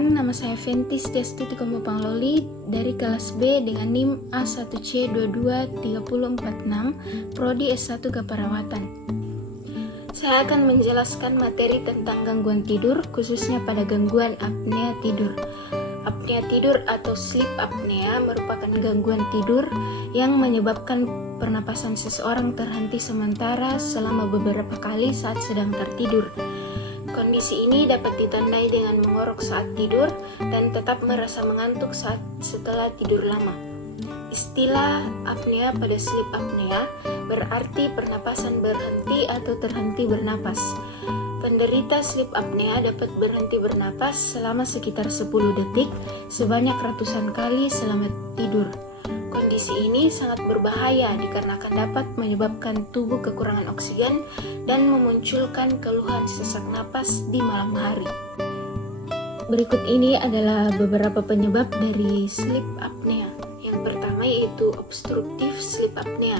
Perkenalkan, nama saya Ventis Destuti Pangloli dari kelas B dengan NIM A1C223046, Prodi S1 Keperawatan. Saya akan menjelaskan materi tentang gangguan tidur, khususnya pada gangguan apnea tidur. Apnea tidur atau sleep apnea merupakan gangguan tidur yang menyebabkan pernapasan seseorang terhenti sementara selama beberapa kali saat sedang tertidur. Kondisi ini dapat ditandai dengan mengorok saat tidur dan tetap merasa mengantuk setelah tidur lama. Istilah apnea pada sleep apnea berarti pernapasan berhenti atau terhenti bernapas. Penderita sleep apnea dapat berhenti bernapas selama sekitar 10 detik sebanyak ratusan kali selama tidur. Kondisi ini sangat berbahaya dikarenakan dapat menyebabkan tubuh kekurangan oksigen dan memunculkan keluhan sesak napas di malam hari. Berikut ini adalah beberapa penyebab dari sleep apnea. Yang pertama yaitu obstruktif sleep apnea.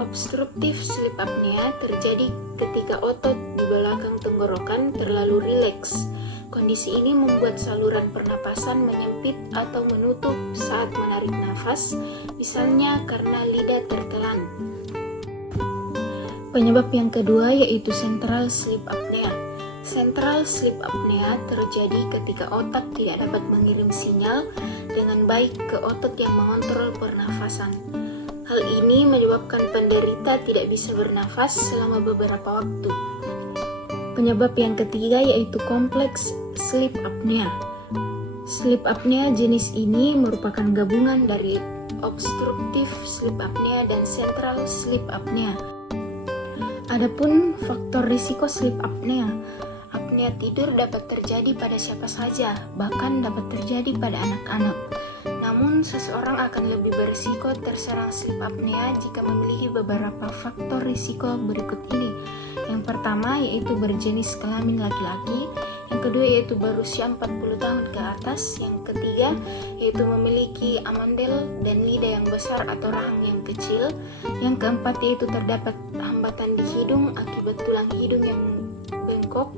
Obstruktif sleep apnea terjadi ketika otot di belakang tenggorokan terlalu rileks. Kondisi ini membuat saluran pernapasan menyempit atau menutup saat menarik nafas, misalnya karena lidah tertelan. Penyebab yang kedua yaitu central sleep apnea. Central sleep apnea terjadi ketika otak tidak dapat mengirim sinyal dengan baik ke otot yang mengontrol pernafasan. Hal ini menyebabkan penderita tidak bisa bernafas selama beberapa waktu. Penyebab yang ketiga yaitu kompleks sleep apnea. Sleep apnea jenis ini merupakan gabungan dari obstruktif sleep apnea dan central sleep apnea. Adapun faktor risiko sleep apnea. Apnea tidur dapat terjadi pada siapa saja, bahkan dapat terjadi pada anak-anak. Namun, seseorang akan lebih berisiko terserang sleep apnea jika memiliki beberapa faktor risiko berikut ini. Yang pertama yaitu berjenis kelamin laki-laki, yang kedua yaitu berusia 40 tahun ke atas, yang ketiga yaitu memiliki amandel dan lidah yang besar atau rahang yang kecil, yang keempat yaitu terdapat hambatan di hidung akibat tulang hidung yang bengkok,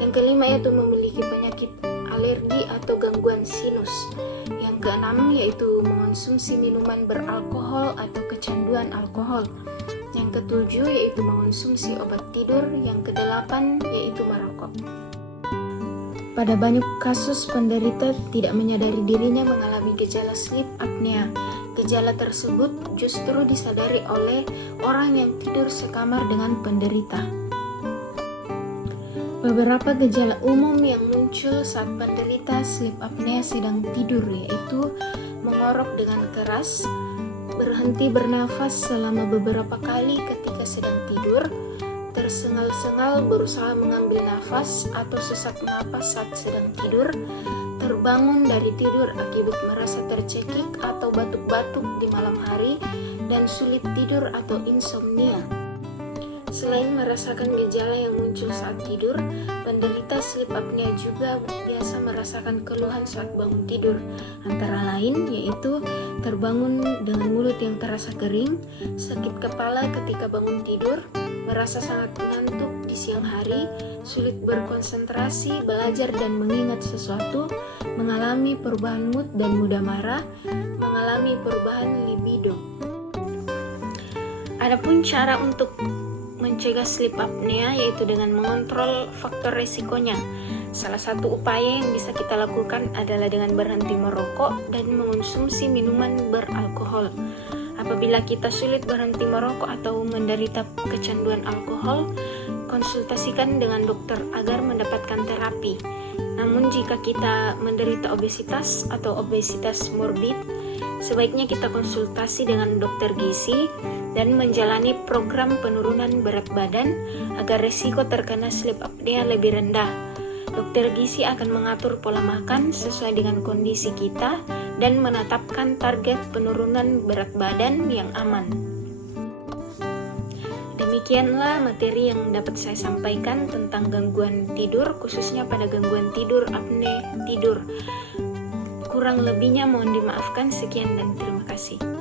yang kelima yaitu memiliki penyakit alergi atau gangguan sinus, yang keenam yaitu mengonsumsi minuman beralkohol atau kecanduan alkohol, yang ketujuh yaitu mengonsumsi obat tidur, yang kedelapan yaitu merokok. Pada banyak kasus penderita tidak menyadari dirinya mengalami gejala sleep apnea. Gejala tersebut justru disadari oleh orang yang tidur sekamar dengan penderita. Beberapa gejala umum yang muncul saat penderita sleep apnea sedang tidur yaitu mengorok dengan keras, berhenti bernafas selama beberapa kali ketika sedang tidur, tersengal-sengal berusaha mengambil nafas atau sesak napas saat sedang tidur, terbangun dari tidur akibat merasa tercekik atau batuk-batuk di malam hari, dan sulit tidur atau insomnia. Selain merasakan gejala yang muncul saat tidur, penderita sleep apnea juga biasa merasakan keluhan saat bangun tidur, antara lain yaitu terbangun dengan mulut yang terasa kering, sakit kepala ketika bangun tidur, merasa sangat ngantuk di siang hari, sulit berkonsentrasi, belajar dan mengingat sesuatu, mengalami perubahan mood dan mudah marah, mengalami perubahan libido. Adapun cara untuk mencegah sleep apnea yaitu dengan mengontrol faktor risikonya. Salah satu upaya yang bisa kita lakukan adalah dengan berhenti merokok dan mengonsumsi minuman beralkohol. Apabila kita sulit berhenti merokok atau menderita kecanduan alkohol, konsultasikan dengan dokter agar mendapatkan terapi. Namun jika kita menderita obesitas atau obesitas morbid, sebaiknya kita konsultasi dengan dokter gizi dan menjalani program penurunan berat badan agar risiko terkena sleep apnea lebih rendah. Dokter gizi akan mengatur pola makan sesuai dengan kondisi kita dan menetapkan target penurunan berat badan yang aman. Demikianlah materi yang dapat saya sampaikan tentang gangguan tidur, khususnya pada gangguan tidur apnea tidur. Kurang lebihnya mohon dimaafkan. Sekian dan terima kasih.